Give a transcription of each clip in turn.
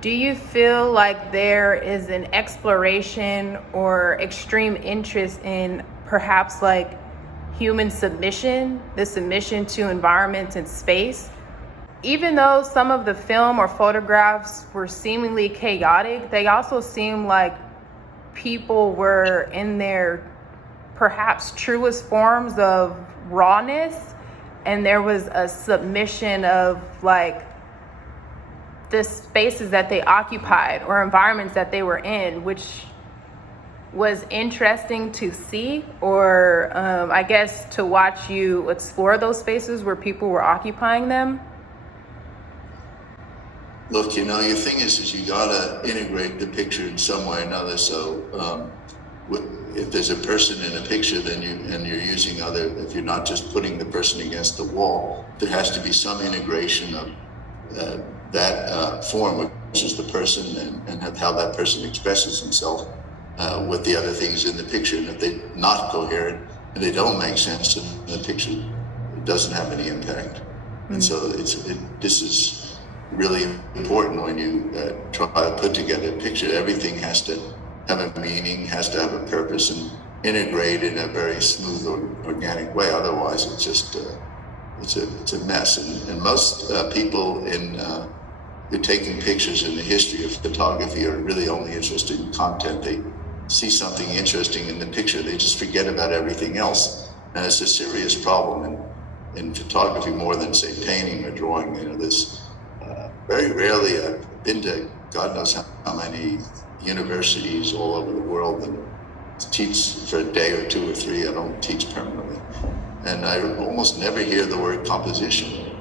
Do you feel like there is an exploration or extreme interest in perhaps like human submission, the submission to environments and space? Even though some of the film or photographs were seemingly chaotic, they also seem like people were in their perhaps truest forms of rawness, and there was a submission of like the spaces that they occupied or environments that they were in, which was interesting to see, or I guess to watch you explore those spaces where people were occupying them. Look, your thing is you gotta integrate the picture in some way or another. So if there's a person in a picture, then you're using if you're not just putting the person against the wall, there has to be some integration of that form, which is the person, and how that person expresses himself with the other things in the picture. And if they're not coherent and they don't make sense, then the picture doesn't have any impact. Mm-hmm. And so this is really important when you try to put together a picture. Everything has to have a meaning, has to have a purpose, and integrate in a very smooth, organic way. Otherwise, it's just it's a mess. And most people who are taking pictures in the history of photography are really only interested in content. They see something interesting in the picture, they just forget about everything else, and it's a serious problem in photography more than, say, painting or drawing. There's very rarely I've been to God knows how many universities all over the world and teach for a day or two or three. I don't teach permanently, and I almost never hear the word composition,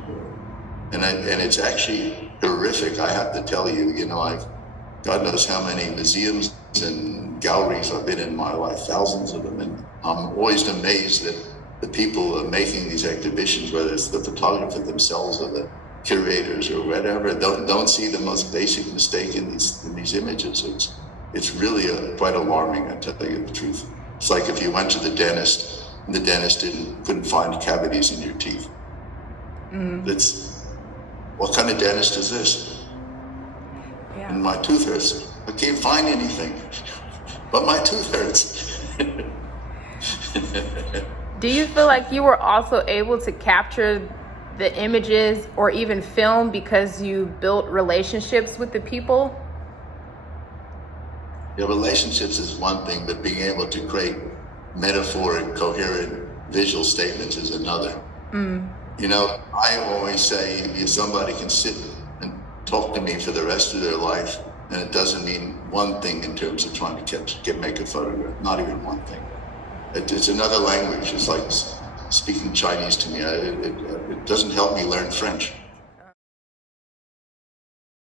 and it's actually horrific. I have to tell you, I've God knows how many museums and galleries I've been in my life, thousands of them, and I'm always amazed that the people are making these exhibitions, whether it's the photographer themselves or the curators or whatever, don't see the most basic mistake in these images. It's really quite alarming, I tell you the truth. It's like if you went to the dentist and the dentist couldn't find cavities in your teeth. What kind of dentist is this? Yeah. And my tooth hurts. I can't find anything, but my tooth hurts. Do you feel like you were also able to capture the images or even film because you built relationships with the people? Yeah, relationships is one thing, but being able to create metaphoric, coherent visual statements is another. I always say if somebody can sit and talk to me for the rest of their life, and it doesn't mean one thing in terms of trying to make a photograph, not even one thing. It's another language. It's like speaking Chinese to me. It doesn't help me learn French.